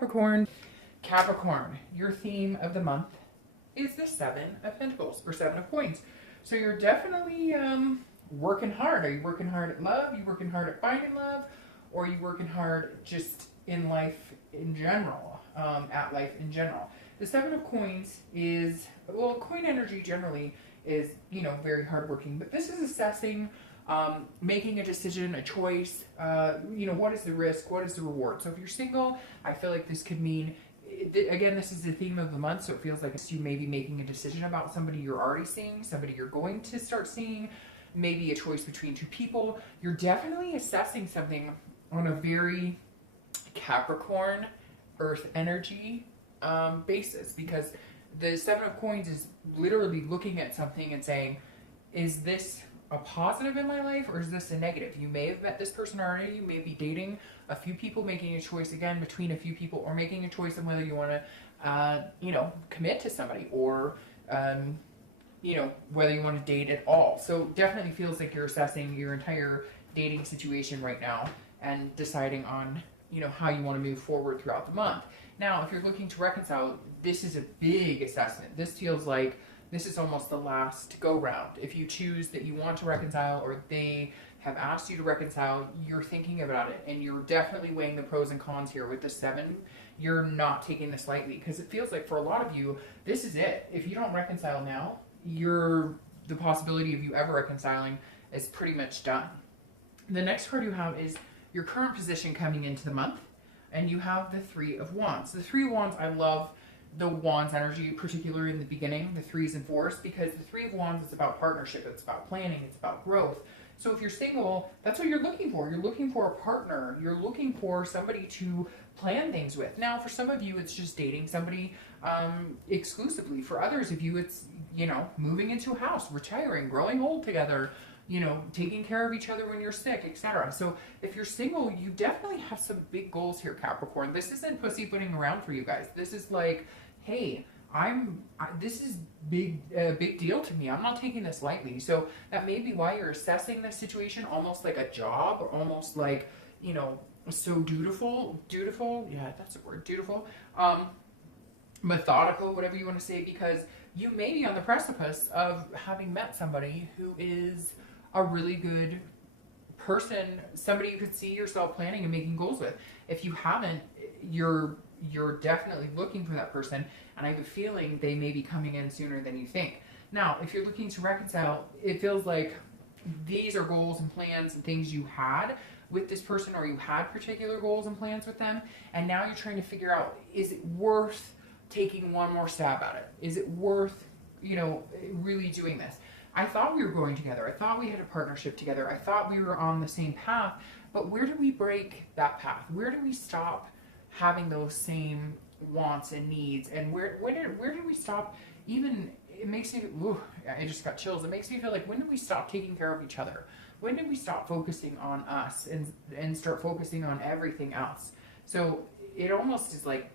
Capricorn. Capricorn, your theme of the month is the Seven of Pentacles or Seven of Coins. So you're definitely working hard. Are you working hard at love? Are you working hard at finding love? Or are you working hard just in life in general, at life in general? The Seven of Coins is, well, coin energy generally is, very hardworking. But this is assessing, making a decision, a choice. What is the risk? What is the reward? So if you're single, I feel like this could mean, again, this is the theme of the month, so it feels like you may be making a decision about somebody you're already seeing, somebody you're going to start seeing, maybe a choice between two people. You're definitely assessing something on a very Capricorn earth energy basis, because the Seven of Coins is literally looking at something and saying, is this a positive in my life or is this a negative? You may have met this person already, you may be dating a few people, making a choice again between a few people, or making a choice on whether you want to commit to somebody, or whether you want to date at all. So definitely feels like you're assessing your entire dating situation right now and deciding on how you want to move forward throughout the month. Now, if you're looking to reconcile, this is a big assessment. This feels like this is almost the last go round. If you choose that you want to reconcile, or they have asked you to reconcile, you're thinking about it and you're definitely weighing the pros and cons here with the seven. You're not taking this lightly, because it feels like for a lot of you, this is it. If you don't reconcile now, the possibility of you ever reconciling is pretty much done. The next card you have is your current position coming into the month, and you have the Three of Wands. The Three of Wands, I love the Wands energy, particularly in the beginning, the threes and fours, because the Three of Wands is about partnership, it's about planning, it's about growth. So if you're single, that's what you're looking for. You're looking for a partner. You're looking for somebody to plan things with. Now, for some of you, it's just dating somebody exclusively. For others of you, it's, moving into a house, retiring, growing old together, taking care of each other when you're sick, etc. So if you're single, you definitely have some big goals here, Capricorn. This isn't pussyfooting around for you guys. This is like, hey, this is a big deal to me. I'm not taking this lightly. So that may be why you're assessing this situation almost like a job, or almost like, so dutiful. Yeah, that's a word, dutiful. Methodical, whatever you want to say, because you may be on the precipice of having met somebody who is a really good person, somebody you could see yourself planning and making goals with. If you haven't, you're definitely looking for that person, and I have a feeling they may be coming in sooner than you think. Now, if you're looking to reconcile, it feels like these are goals and plans and things you had with this person, or you had particular goals and plans with them, and now you're trying to figure out, is it worth taking one more stab at it? Is it worth, really doing this? I thought we were going together. I thought we had a partnership together. I thought we were on the same path, but where do we break that path? Where do we stop having those same wants and needs? And where do we stop? Even, it makes me, I just got chills. It makes me feel like, when do we stop taking care of each other? When do we stop focusing on us and start focusing on everything else? So it almost is like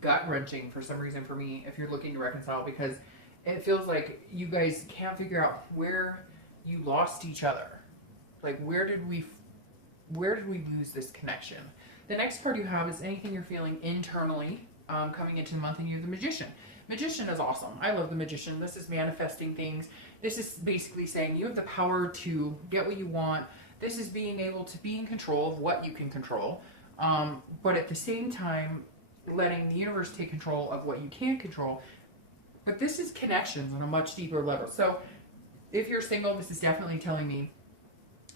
gut wrenching for some reason for me, if you're looking to reconcile, because it feels like you guys can't figure out where you lost each other. Like, where did we lose this connection? The next card you have is anything you're feeling internally coming into the month, and you have the Magician. Magician is awesome. I love the Magician. This is manifesting things. This is basically saying you have the power to get what you want. This is being able to be in control of what you can control, but at the same time, letting the universe take control of what you can't control. But this is connections on a much deeper level. So if you're single, this is definitely telling me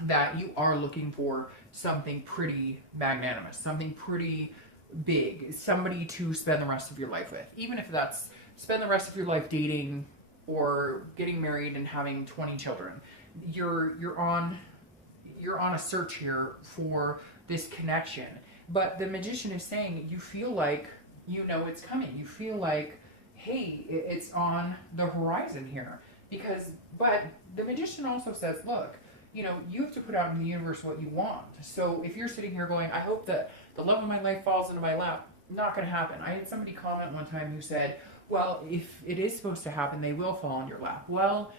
that you are looking for something pretty magnanimous, something pretty big, somebody to spend the rest of your life with. Even if that's spend the rest of your life dating or getting married and having 20 children. You're on a search here for this connection. But the Magician is saying you feel like it's coming. You feel like, hey, it's on the horizon here. But the Magician also says, look, you have to put out in the universe what you want. So if you're sitting here going, I hope that the love of my life falls into my lap, not going to happen. I had somebody comment one time who said, well, if it is supposed to happen, they will fall in your lap. Well,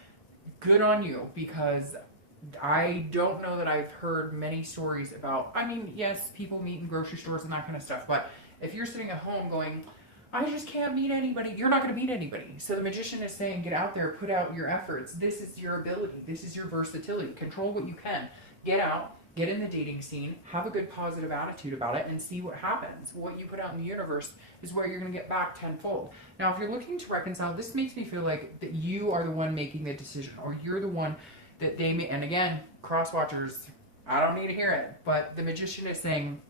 good on you, because I don't know that I've heard many stories about, yes, people meet in grocery stores and that kind of stuff, but If you're sitting at home going, I just can't meet anybody, you're not going to meet anybody. So the Magician is saying, get out there, put out your efforts. This is your ability. This is your versatility. Control what you can. Get out, get in the dating scene, have a good positive attitude about it, and see what happens. What you put out in the universe is what you're going to get back tenfold. Now, if you're looking to reconcile, this makes me feel like that you are the one making the decision, or you're the one that they may, and again, cross watchers, I don't need to hear it, but the Magician is saying,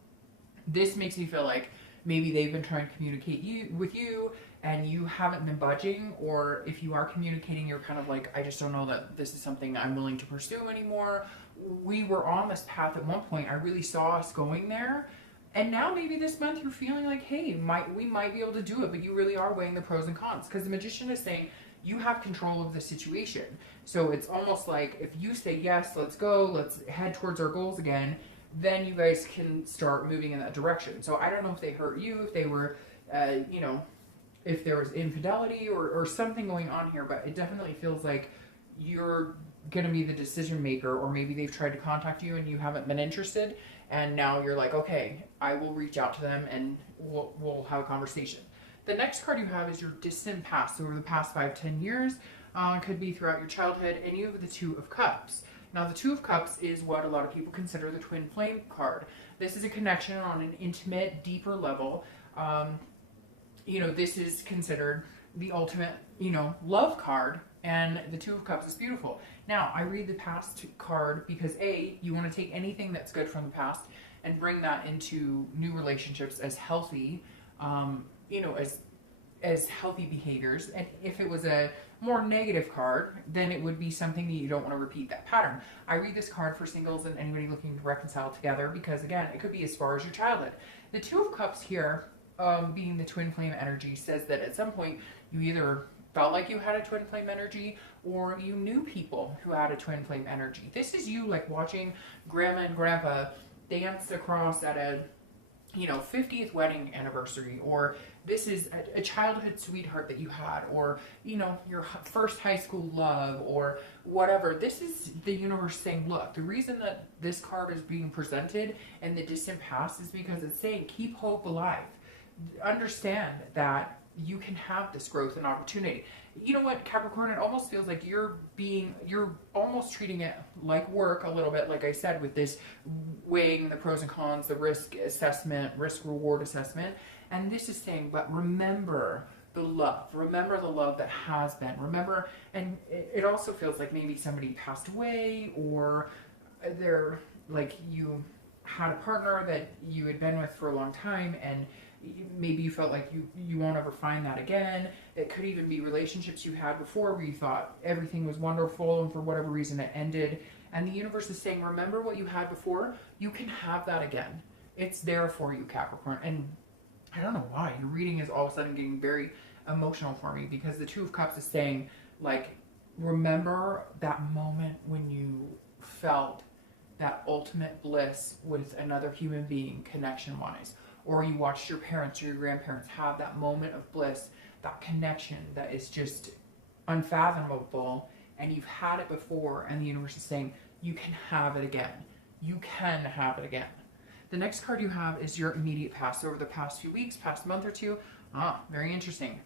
this makes me feel like maybe they've been trying to communicate with you and you haven't been budging, or if you are communicating, you're kind of like, I just don't know that this is something I'm willing to pursue anymore. We were on this path at one point. I really saw us going there. And now maybe this month you're feeling like, hey, we might be able to do it, but you really are weighing the pros and cons. Because the Magician is saying you have control of the situation. So it's almost like if you say, yes, let's go, let's head towards our goals again, then you guys can start moving in that direction. So I don't know if they hurt you, if they were, if there was infidelity or something going on here, but it definitely feels like you're going to be the decision maker, or maybe they've tried to contact you and you haven't been interested. And now you're like, okay, I will reach out to them and we'll have a conversation. The next card you have is your distant past. So over the past 5-10 years, could be throughout your childhood, and you have the Two of Cups. Now, the Two of Cups is what a lot of people consider the twin flame card. This is a connection on an intimate, deeper level. This is considered the ultimate, love card, and the Two of Cups is beautiful. Now, I read the past card because A, you want to take anything that's good from the past and bring that into new relationships as healthy, as healthy behaviors. And if it was a more negative card, then it would be something that you don't want to repeat that pattern. I read this card for singles and anybody looking to reconcile together because, again, it could be as far as your childhood. The Two of Cups here, being the twin flame energy, says that at some point you either felt like you had a twin flame energy or you knew people who had a twin flame energy. This is you like watching grandma and grandpa dance across at a 50th wedding anniversary, or this is a childhood sweetheart that you had, or your first high school love, or whatever. This is the universe saying, look, the reason that this card is being presented in the distant past is because it's saying keep hope alive. Understand that you can have this growth and opportunity. You know what, Capricorn, it almost feels like you're almost treating it like work a little bit, like I said, with this weighing the pros and cons, the risk reward assessment. And this is saying, but remember the love that has been, remember. And it also feels like maybe somebody passed away, or they're like, you had a partner that you had been with for a long time, and maybe you felt like you won't ever find that again. It could even be relationships you had before where you thought everything was wonderful and for whatever reason it ended. And the universe is saying, remember what you had before? You can have that again. It's there for you, Capricorn. And I don't know why. Your reading is all of a sudden getting very emotional for me, because the Two of Cups is saying, like, remember that moment when you felt that ultimate bliss with another human being connection-wise. Or you watched your parents or your grandparents have that moment of bliss, that connection that is just unfathomable, and you've had it before, and the universe is saying, you can have it again. You can have it again. The next card you have is your immediate past. So over the past few weeks, past month or two, very interesting.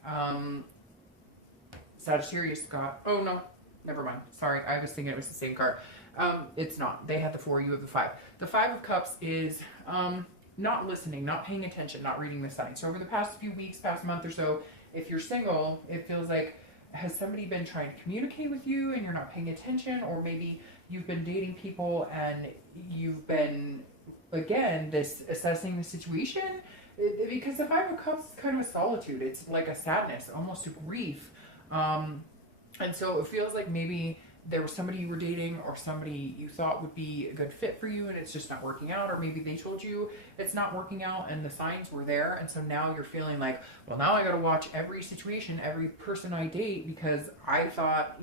Sagittarius got, oh no, never mind. Sorry, I was thinking it was the same card. It's not. They had the 4, you have the 5. The 5 of Cups is not listening, not paying attention, not reading the signs. So over the past few weeks, past month or so, if you're single, it feels like, has somebody been trying to communicate with you and you're not paying attention? Or maybe you've been dating people and you've been, again, assessing the situation? Because the 5 of Cups is kind of a solitude. It's like a sadness, almost a grief. And so it feels like maybe there was somebody you were dating or somebody you thought would be a good fit for you and it's just not working out, or maybe they told you it's not working out and the signs were there, and so now you're feeling like, well, now I got to watch every situation, every person I date, because I thought,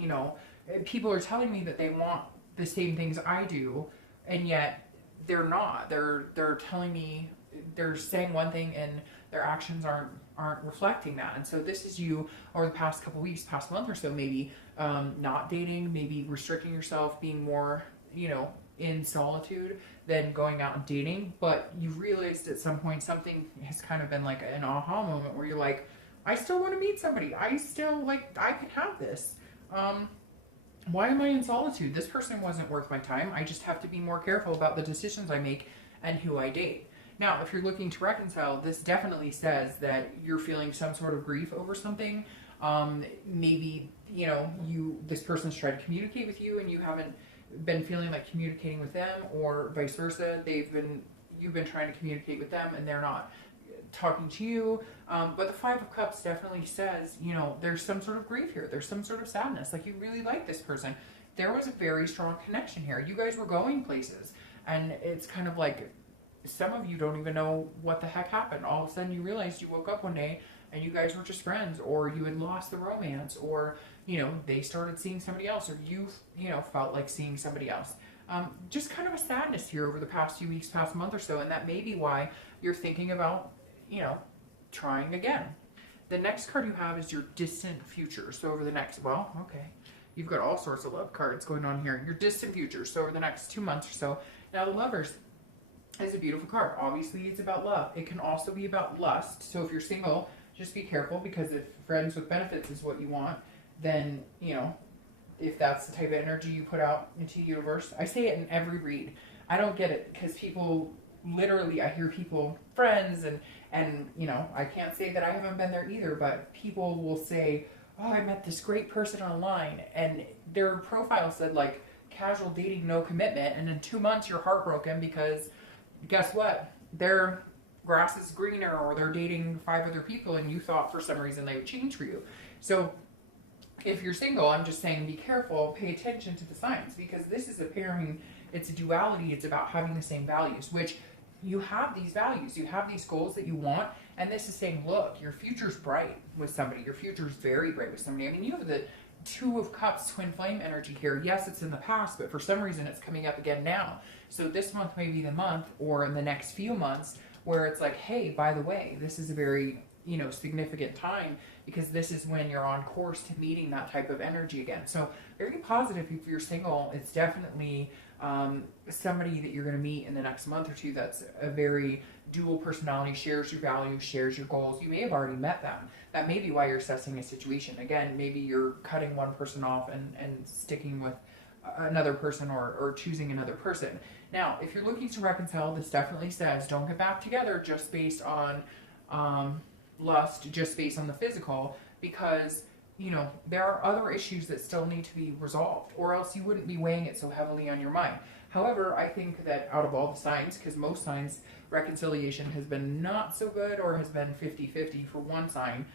people are telling me that they want the same things I do, and yet they're not. They're telling me, they're saying one thing and their actions aren't reflecting that. And so this is you over the past couple weeks, past month or so, maybe not dating, maybe restricting yourself, being more, in solitude than going out and dating. But you realized at some point something has kind of been like an aha moment where you're like, I still want to meet somebody. I still like, I can have this. Why am I in solitude? This person wasn't worth my time. I just have to be more careful about the decisions I make and who I date. Now, if you're looking to reconcile, this definitely says that you're feeling some sort of grief over something. Maybe, you know, this person's tried to communicate with you and you haven't been feeling like communicating with them, or vice versa. You've been trying to communicate with them and they're not talking to you. But the Five of Cups definitely says, you know, there's some sort of grief here. There's some sort of sadness. Like, you really like this person. There was a very strong connection here. You guys were going places. And it's kind of like, some of you don't even know what the heck happened. All of a sudden you realized you woke up one day and you guys were just friends, or you had lost the romance, or, you know, they started seeing somebody else, or you know, felt like seeing somebody else. Just kind of a sadness here over the past few weeks, past month or so. And that may be why you're thinking about, you know, trying again. The next card you have is your distant future. So over the next, well, okay, you've got all sorts of love cards going on here. Your distant future. So over the next 2 months or so. Now the Lovers is a beautiful card. Obviously it's about love. It can also be about lust. So if you're single, just be careful, because if friends with benefits is what you want, then, you know, if that's the type of energy you put out into the universe. I say it in every read. I don't get it, because people literally, I hear people, friends, and you know, I can't say that I haven't been there either, but people will say, oh, I met this great person online, and their profile said like casual dating, no commitment, and in 2 months you're heartbroken because guess what? Their grass is greener, or they're dating 5 other people and you thought for some reason they would change for you. So if you're single, I'm just saying be careful, pay attention to the signs, because this is a pairing, it's a duality, it's about having the same values, which you have these values, you have these goals that you want, and this is saying, look, your future's bright with somebody, your future's very bright with somebody. I mean, you have the Two of Cups twin flame energy here. Yes, it's in the past, but for some reason it's coming up again now. So this month may be the month, or in the next few months, where it's like, hey, by the way, this is a very, you know, significant time, because this is when you're on course to meeting that type of energy again. So very positive if you're single. It's definitely somebody that you're going to meet in the next month or two that's a very dual personality, shares your values, shares your goals. You may have already met them. That may be why you're assessing a situation. Again, maybe you're cutting one person off and sticking with another person, or choosing another person. Now, if you're looking to reconcile, this definitely says don't get back together just based on lust, just based on the physical, because, you know, there are other issues that still need to be resolved, or else you wouldn't be weighing it so heavily on your mind. However, I think that out of all the signs, because most signs, reconciliation has been not so good, or has been 50-50 for one sign,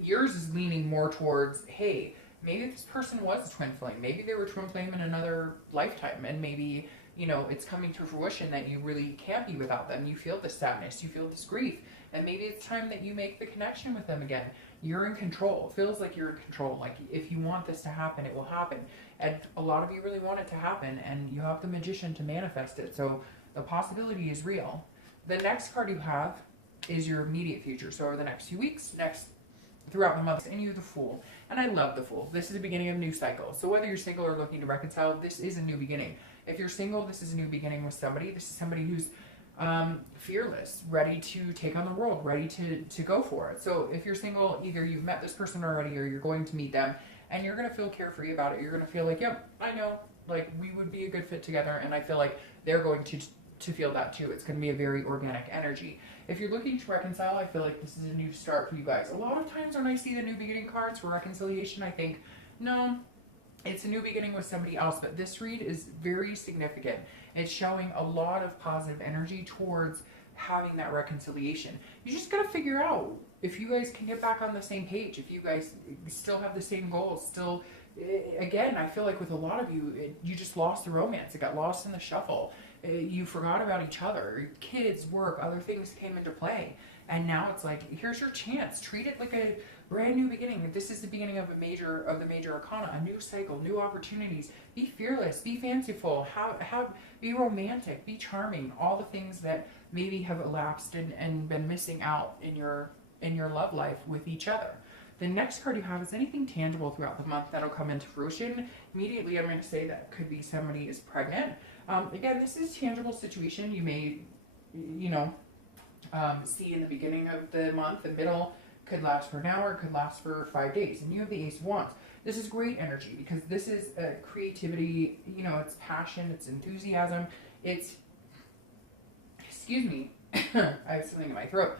yours is leaning more towards, hey, maybe this person was a twin flame. Maybe they were twin flame in another lifetime, and maybe, you know, it's coming to fruition that you really can't be without them. You feel this sadness, you feel this grief, and maybe it's time that you make the connection with them again. You're in control. It feels like you're in control. Like, if you want this to happen, it will happen. And a lot of you really want it to happen, and you have the Magician to manifest it. So the possibility is real. The next card you have is your immediate future. So over the next few weeks, throughout the months, and you have the Fool. And I love the Fool. This is the beginning of a new cycle. So whether you're single or looking to reconcile, this is a new beginning. If you're single, this is a new beginning with somebody. This is somebody who's fearless, ready to take on the world, ready to go for it. So if you're single, either you've met this person already, or you're going to meet them, and you're going to feel carefree about it. You're going to feel like, yep, I know, like, we would be a good fit together, and I feel like they're going to feel that too. It's going to be a very organic energy. If you're looking to reconcile, I feel like this is a new start for you guys. A lot of times when I see the new beginning cards for reconciliation, I think, no, it's a new beginning with somebody else. But this read is very significant. It's showing a lot of positive energy towards having that reconciliation. You just got to figure out if you guys can get back on the same page, if you guys still have the same goals, still, again, I feel like with a lot of you, you just lost the romance. It got lost in the shuffle. You forgot about each other. Kids, work, other things came into play. And now it's like, here's your chance. Treat it like a brand new beginning. This is the beginning of the major arcana, a new cycle, new opportunities. Be fearless, be fanciful, be romantic, be charming. All the things that maybe have elapsed and been missing out in your love life with each other. The next card you have is anything tangible throughout the month that'll come into fruition. Immediately, I'm going to say that could be somebody is pregnant. Again, this is a tangible situation you may, see in the beginning of the month. The middle could last for an hour, could last for 5 days. And you have the Ace of Wands. This is great energy because this is creativity, it's passion, it's enthusiasm, it's, excuse me, I have something in my throat.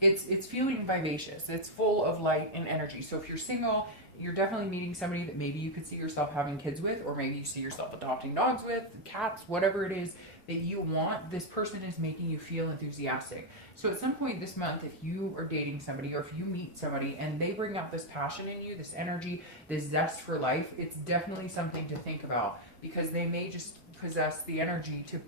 It's feeling vivacious. It's full of light and energy. So if you're single, you're definitely meeting somebody that maybe you could see yourself having kids with, or maybe you see yourself adopting dogs with, cats, whatever it is that you want. This person is making you feel enthusiastic. So at some point this month, if you are dating somebody or if you meet somebody and they bring out this passion in you, this energy, this zest for life, it's definitely something to think about, because they may just possess the energy to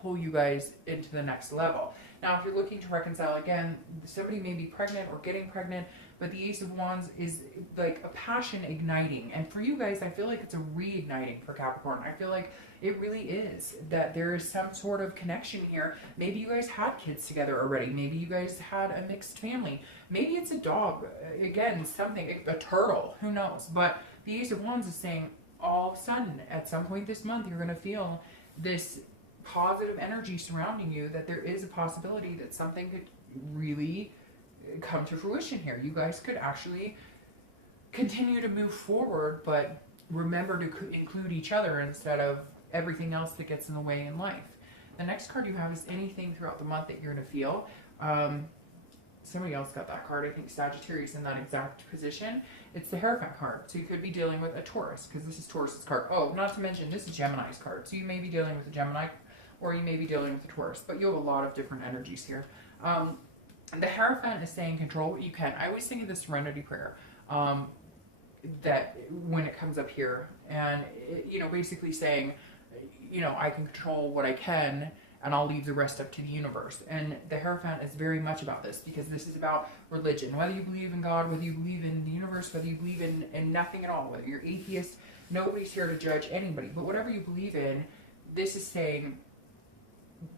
pull you guys into the next level. Now, if you're looking to reconcile, again, somebody may be pregnant or getting pregnant, but the Ace of Wands is like a passion igniting. And for you guys, I feel like it's a reigniting for Capricorn. I feel like it really is, that there is some sort of connection here. Maybe you guys had kids together already. Maybe you guys had a mixed family. Maybe it's a dog. Again, something, a turtle, who knows? But the Ace of Wands is saying all of a sudden, at some point this month, you're going to feel this positive energy surrounding you, that there is a possibility that something could really come to fruition here. You guys could actually continue to move forward, but remember to include each other instead of everything else that gets in the way in life. The next card you have is anything throughout the month that you're going to feel. Somebody else got that card. I think Sagittarius in that exact position. It's the Hierophant card. So you could be dealing with a Taurus, because this is Taurus's card. Oh, not to mention, this is Gemini's card. So you may be dealing with a Gemini, or you may be dealing with a Taurus, but you have a lot of different energies here. The Hierophant is saying control what you can. I always think of the Serenity Prayer, that when it comes up here, and basically saying, I can control what I can, and I'll leave the rest up to the universe. And the Hierophant is very much about this, because this is about religion. Whether you believe in God, whether you believe in the universe, whether you believe in nothing at all, whether you're atheist, nobody's here to judge anybody. But whatever you believe in, this is saying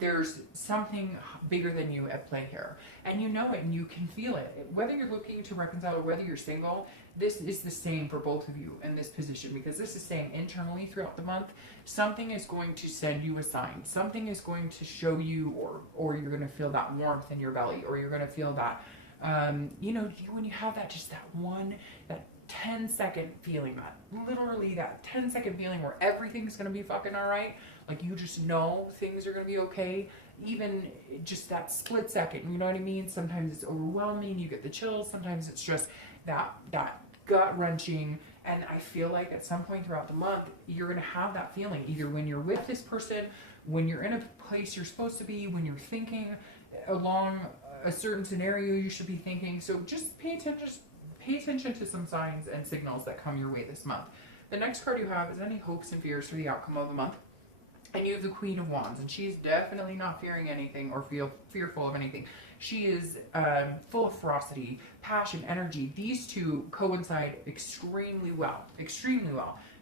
there's something bigger than you at play here. And you know it, and you can feel it. Whether you're looking to reconcile or whether you're single, this is the same for both of you in this position, because this is saying internally throughout the month, something is going to send you a sign. Something is going to show you, or you're going to feel that warmth in your belly, or you're going to feel that, when you have that, just that 10-second feeling, literally that 10-second feeling where everything's going to be fucking all right. Like, you just know things are going to be okay. Even just that split second, you know what I mean? Sometimes it's overwhelming, you get the chills. Sometimes it's just that gut-wrenching. And I feel like at some point throughout the month, you're going to have that feeling, either when you're with this person, when you're in a place you're supposed to be, when you're thinking along a certain scenario you should be thinking. So just pay attention to some signs and signals that come your way this month. The next card you have is any hopes and fears for the outcome of the month. And you have the Queen of Wands, and she's definitely not fearing anything or fearful of anything. She is full of ferocity, passion, energy. These two coincide extremely well,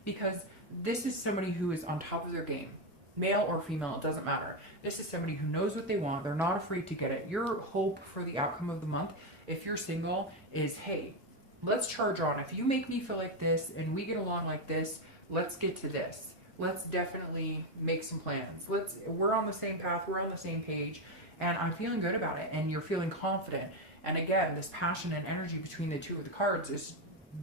because this is somebody who is on top of their game. Male or female, it doesn't matter. This is somebody who knows what they want. They're not afraid to get it. Your hope for the outcome of the month, if you're single, is, hey, let's charge on. If you make me feel like this and we get along like this, let's get to this. Let's definitely make some plans. We're on the same path. We're on the same page, and I'm feeling good about it. And you're feeling confident. And again, this passion and energy between the two of the cards is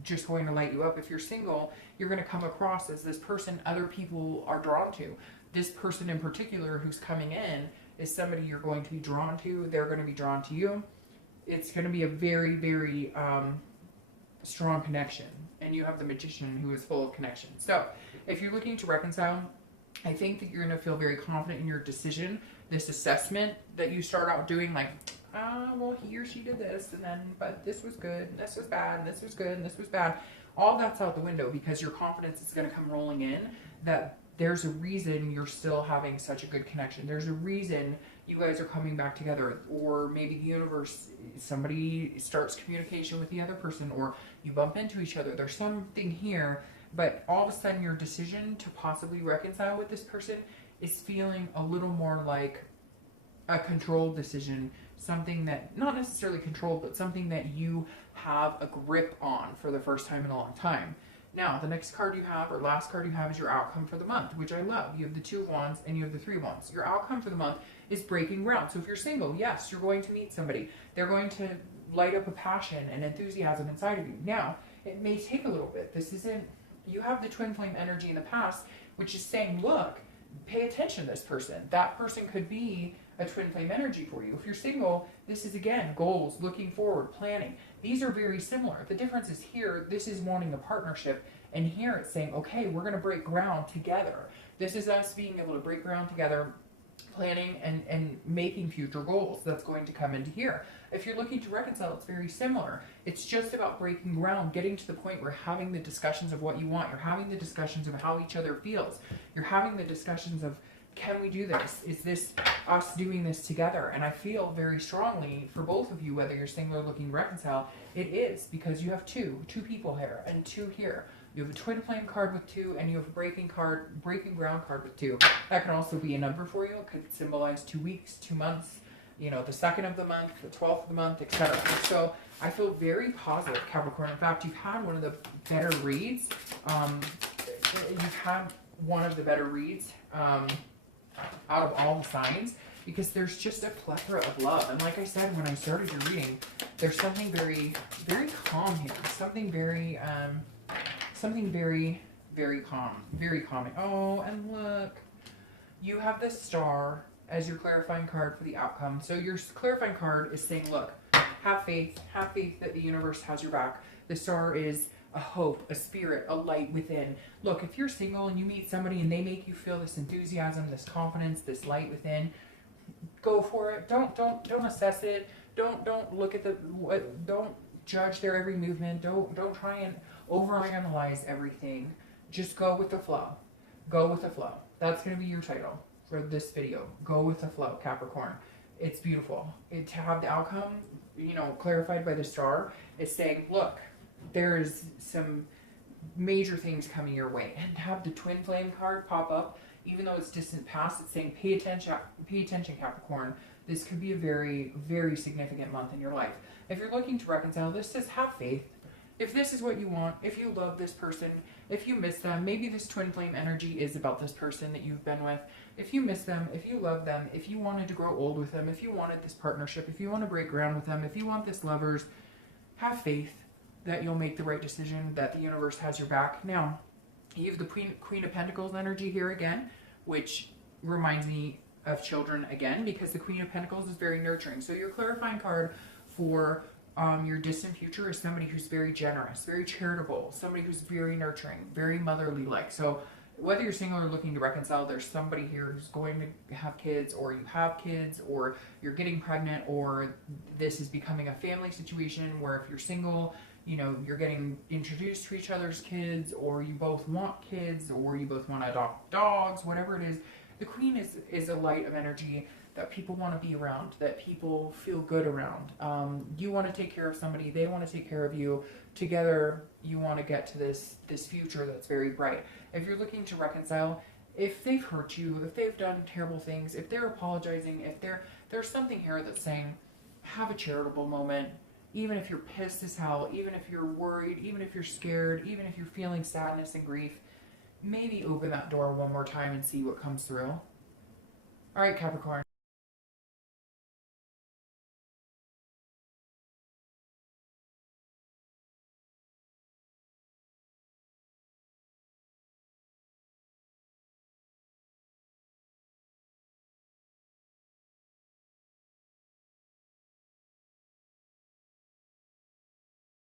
just going to light you up. If you're single, you're going to come across as this person other people are drawn to. This person in particular who's coming in is somebody you're going to be drawn to. They're going to be drawn to you. It's going to be a very, very strong connection. And you have the Magician, who is full of connection. So if you're looking to reconcile, I think that you're going to feel very confident in your decision. This assessment that you start out doing, like, well, he or she did this, but this was good, and this was bad, and this was good, and this was bad. All that's out the window, because your confidence is going to come rolling in that there's a reason you're still having such a good connection. There's a reason you guys are coming back together, or maybe the universe, somebody starts communication with the other person, or you bump into each other. There's something here, but all of a sudden your decision to possibly reconcile with this person is feeling a little more like a controlled decision. something that, not necessarily controlled, but something that you have a grip on for the first time in a long time. Now, the next card you have, or last card you have, is your outcome for the month, which I love. You have the 2 of Wands and you have the 3 of Wands. Your outcome for the month is breaking ground. So if you're single, yes, you're going to meet somebody. They're going to light up a passion and enthusiasm inside of you. Now, it may take a little bit. This isn't, you have the twin flame energy in the past, which is saying, look, pay attention to this person. That person could be a twin flame energy for you. If you're single, this is again goals, looking forward, planning. These are very similar. The difference is here, this is wanting a partnership, and here it's saying, okay, we're going to break ground together. This is us being able to break ground together, planning and making future goals. That's going to come into here. If you're looking to reconcile, it's very similar. It's just about breaking ground, getting to the point where having the discussions of what you want. You're having the discussions of how each other feels. You're having the discussions of, can we do this? Is this us doing this together? And I feel very strongly for both of you, whether you're single or looking to reconcile, it is, because you have two people here and 2 here. You have a twin flame card with 2, and you have a breaking ground card with 2. That can also be a number for you. It could symbolize 2 weeks, 2 months, you know, the 2nd of the month, the 12th of the month, etc. So I feel very positive, Capricorn. In fact, you've had one of the better reads. You've had one of the better reads out of all the signs, because there's just a plethora of love. And like I said when I started your reading, there's something very, very calm here. Something very very calm, very calming. Oh, and look, you have the Star as your clarifying card for the outcome. So your clarifying card is saying, look, have faith that the universe has your back. The Star is a hope, a spirit, a light within. Look, if you're single and you meet somebody and they make you feel this enthusiasm, this confidence, this light within, go for it. Don't assess it. Don't look at don't judge their every movement. Don't try and overanalyze everything. Just go with the flow. Go with the flow. That's going to be your title for this video. Go with the flow, Capricorn. It's beautiful. To have the outcome, you know, clarified by the Star, it's saying, look, there's some major things coming your way. And to have the twin flame card pop up, even though it's distant past, it's saying, pay attention, Capricorn. This could be a very, very significant month in your life. If you're looking to reconcile, this says have faith. If this is what you want, if you love this person, if you miss them, maybe this twin flame energy is about this person that you've been with. If you miss them, if you love them, if you wanted to grow old with them, if you wanted this partnership, if you want to break ground with them, if you want this lovers, have faith that you'll make the right decision, that the universe has your back. Now, you have the Queen of Pentacles energy here again, which reminds me of children again, because the Queen of Pentacles is very nurturing. So your clarifying card for your distant future is somebody who's very generous, very charitable, somebody who's very nurturing, very motherly-like. So whether you're single or looking to reconcile, there's somebody here who's going to have kids, or you have kids, or you're getting pregnant, or this is becoming a family situation where if you're single, you know, you're getting introduced to each other's kids, or you both want kids, or you both want to adopt dogs, whatever it is. The Queen is a light of energy that people want to be around, that people feel good around. You want to take care of somebody, they want to take care of you. Together, you want to get to this future that's very bright. If you're looking to reconcile, if they've hurt you, if they've done terrible things, if they're apologizing, if there's something here that's saying, have a charitable moment. Even if you're pissed as hell, even if you're worried, even if you're scared, even if you're feeling sadness and grief, maybe open that door one more time and see what comes through. All right, Capricorn.